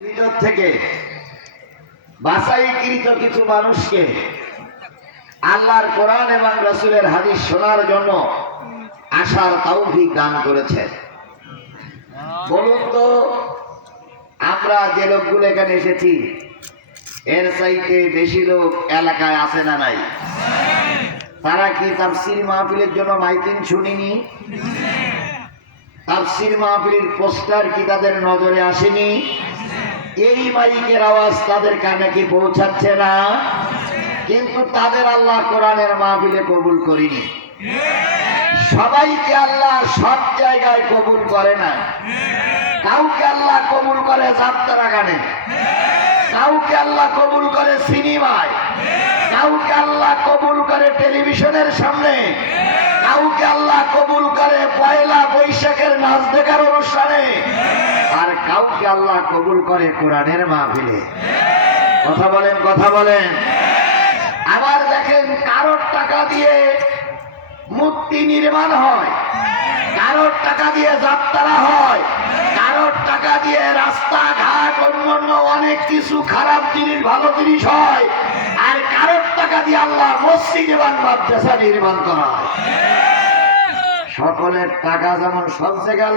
ভিতর থেকে বাছাইকৃত কিছু মানুষকে আল্লাহর কোরআন এবং রাসূলের হাদিস শোনার জন্য আসার তৌফিক দান করেছেন। বলুন তো, আমরা যে লোকগুলো এখানে এসেছি এর চাইতে বেশি লোক এলাকায় আছে না নাই? তারা কি তাফসীর মাহফিলের জন্য মাইকিং শুনিনি? তাফসীর মাহফিলের পোস্টার কি তাদের নজরে আসেনি? এই মাইকের আওয়াজ তাদের কানে কি পৌঁছাচ্ছে না? কিন্তু তাদের আল্লাহ কোরআনের মাহফিলে কবুল করিনি। সবাইকে আল্লাহ সব জায়গায় কবুল করে না। কাউকে আল্লাহ কবুল করে যাত্রা গানে, কাউকে আল্লাহ কবুল করে সিনেমায়, কাউকে আল্লাহ কবুল করে টেলিভিশনের সামনে, কাউকে আল্লাহ কবুল করে পয়লা বৈশাখের নাচ দেখার অনুষ্ঠানে, আর কাউকে আল্লাহ কবুল করে কোরআনের মাহফিলে। কথা বলেন, কথা বলেন। আবার দেখেন, কারোর টাকা দিয়ে মূর্তি নির্মাণ হয়, কারোর টাকা দিয়ে যাত্রা হয়, কারোর টাকা দিয়ে রাস্তাঘাট অন্যান্য অনেক কিছু খারাপ জিনিস ভালো জিনিস হয়, আর কারোর টাকা দিয়ে আল্লাহ মসজিদ এবং মাদ্রাসা নির্মাণ করা হয়। সকলের টাকা যেমন সব জায়গায়